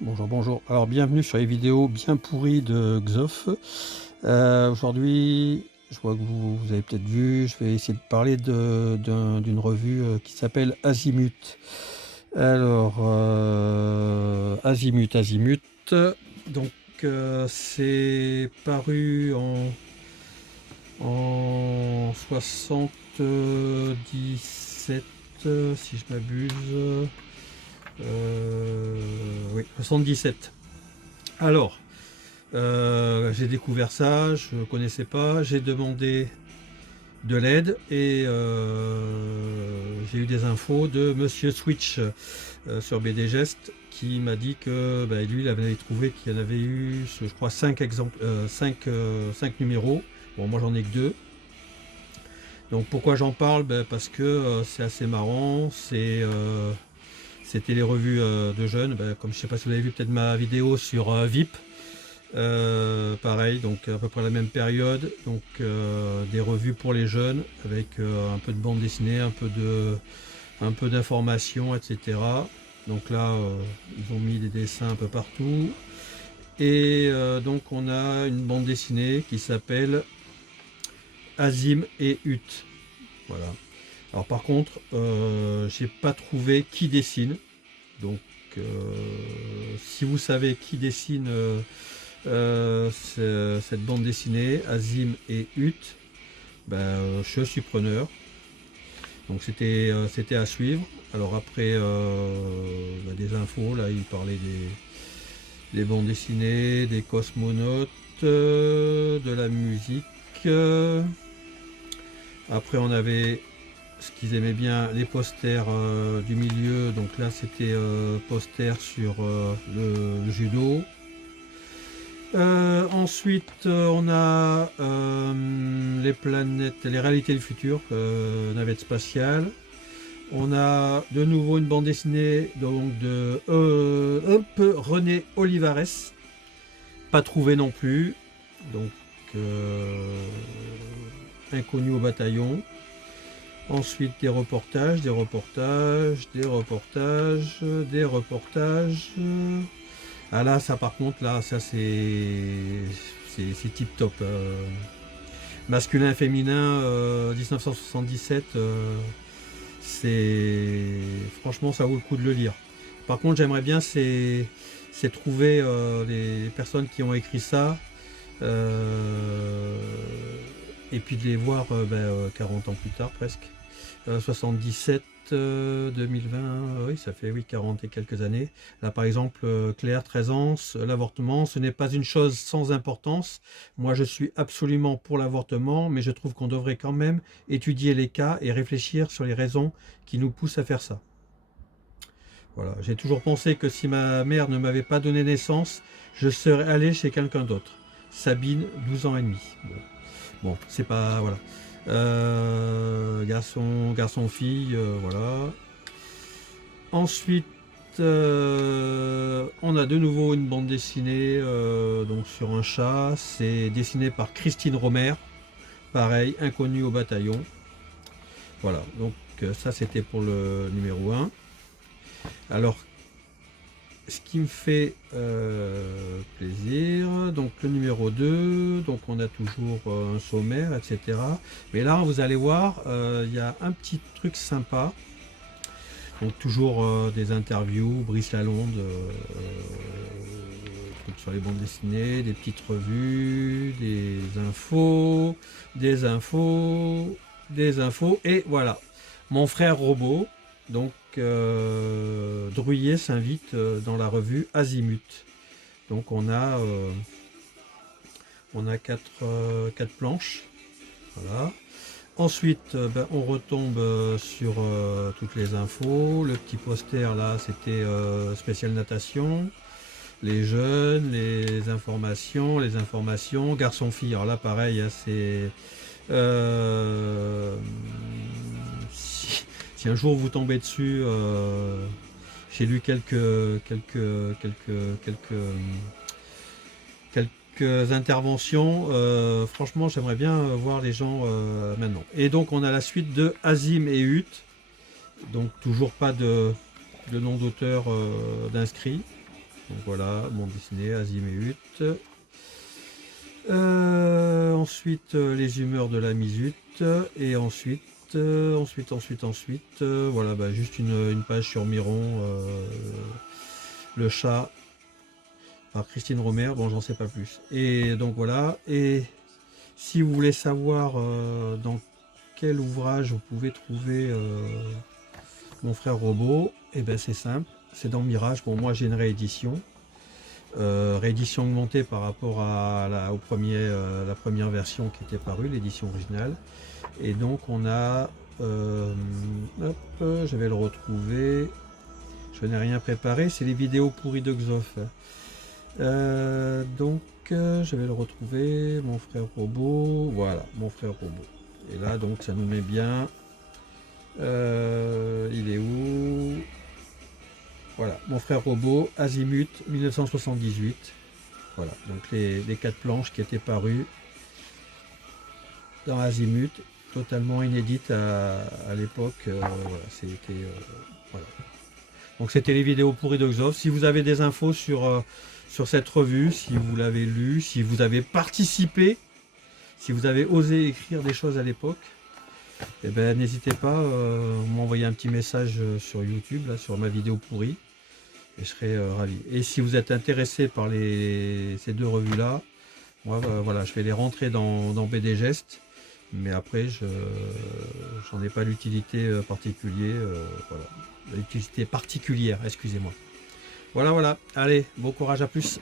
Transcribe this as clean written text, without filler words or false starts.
Bonjour, bonjour. Alors, bienvenue sur les vidéos bien pourries de Xof. Aujourd'hui, je vois que vous avez peut-être vu, je vais essayer de parler d'une revue qui s'appelle Azimut. Alors, Azimut. Donc, c'est paru en 77, si je m'abuse. Oui, 77. Alors, j'ai découvert ça, je ne connaissais pas, j'ai demandé de l'aide et j'ai eu des infos de Monsieur Switch sur BD Gest qui m'a dit que lui, il avait trouvé qu'il y en avait eu, je crois, 5 exemples, 5 numéros. Bon, moi j'en ai que 2. Donc pourquoi j'en parle? Parce que c'est assez marrant, c'était les revues de jeunes, comme je ne sais pas si vous avez vu peut-être ma vidéo sur VIP. Pareil, donc à peu près la même période, donc des revues pour les jeunes avec un peu de bande dessinée, un peu d'informations, etc. Donc là, ils ont mis des dessins un peu partout. Et donc on a une bande dessinée qui s'appelle Azim et Ut. Voilà. Alors par contre, j'ai pas trouvé qui dessine. Donc euh, si vous savez qui dessine cette bande dessinée, Azim et Ut, je suis preneur. Donc c'était à suivre. Alors après des infos, là il parlait des bandes dessinées, des cosmonautes, de la musique. Après on avait ce qu'ils aimaient bien, les posters du milieu. Donc là c'était posters sur le judo. Ensuite, on a les planètes, les réalités du futur, navette spatiale. On a de nouveau une bande dessinée donc de René Olivares, pas trouvé non plus, donc inconnu au bataillon. Ensuite des reportages, des reportages, des reportages, des reportages. Ah là, ça par contre, là, ça c'est tip top. Masculin et féminin 1977, c'est franchement ça vaut le coup de le lire. Par contre, j'aimerais bien c'est trouver les personnes qui ont écrit ça et puis de les voir 40 ans plus tard presque. 77, 2020, oui, ça fait oui, 40 et quelques années. Là, par exemple, Claire, 13 ans, l'avortement, ce n'est pas une chose sans importance. Moi, je suis absolument pour l'avortement, mais je trouve qu'on devrait quand même étudier les cas et réfléchir sur les raisons qui nous poussent à faire ça. Voilà, j'ai toujours pensé que si ma mère ne m'avait pas donné naissance, je serais allé chez quelqu'un d'autre. Sabine, 12 ans et demi. Bon, c'est pas... Voilà. Garçon, fille, voilà. Ensuite, on a de nouveau une bande dessinée donc sur un chat. C'est dessiné par Christine Romer. Pareil, inconnu au bataillon. Voilà, donc ça c'était pour le numéro 1. Alors, ce qui me fait plaisir, donc le numéro 2, donc on a toujours un sommaire, etc. Mais là, vous allez voir, il y a un petit truc sympa. Donc toujours des interviews, Brice Lalonde, sur les bandes dessinées, des petites revues, des infos, et voilà. Mon frère robot, donc Druillet s'invite dans la revue Azimut. Donc on a quatre planches, voilà. Ensuite, on retombe sur toutes les infos. Le petit poster là, c'était spécial natation. Les jeunes, les informations. Garçon-fille, alors là, pareil, hein, c'est... si un jour vous tombez dessus, j'ai lu quelques interventions. Franchement, j'aimerais bien voir les gens maintenant. Et donc, on a la suite de Azim et Ut. Donc, toujours pas de nom d'auteur d'inscrit. Donc voilà, bande dessinée, Azimut. Ensuite, les humeurs de la Misute. Et ensuite, voilà, bah, juste une page sur Miron, le chat, par Christine Romer. Bon, j'en sais pas plus. Et donc voilà. Et si vous voulez savoir dans quel ouvrage vous pouvez trouver Mon frère robot, et ben c'est simple, c'est dans Mirage. Bon, moi j'ai une réédition. Réédition augmentée par rapport à la première version qui était parue, l'édition originale. Et donc on a, hop, je vais le retrouver. Je n'ai rien préparé, c'est les vidéos pourries de Xof. Donc je vais le retrouver, mon frère robot. Voilà, mon frère robot. Et là donc ça nous met bien. Il est où? Voilà, mon frère robot, Azimut 1978. Voilà, donc les 4 planches qui étaient parues dans Azimut, totalement inédites à l'époque. Voilà, voilà. Donc c'était les vidéos pourries de Xof. Si vous avez des infos sur cette revue, si vous l'avez lu, si vous avez participé, si vous avez osé écrire des choses à l'époque, eh ben, n'hésitez pas à m'envoyer un petit message sur YouTube, là, sur ma vidéo pourrie. Et je serai ravi. Et si vous êtes intéressé par ces 2 revues-là, moi, voilà, je vais les rentrer dans BD Gest. Mais après, j'en ai pas l'utilité particulière. Voilà. L'utilité particulière, excusez-moi. Voilà, voilà. Allez, bon courage, à plus.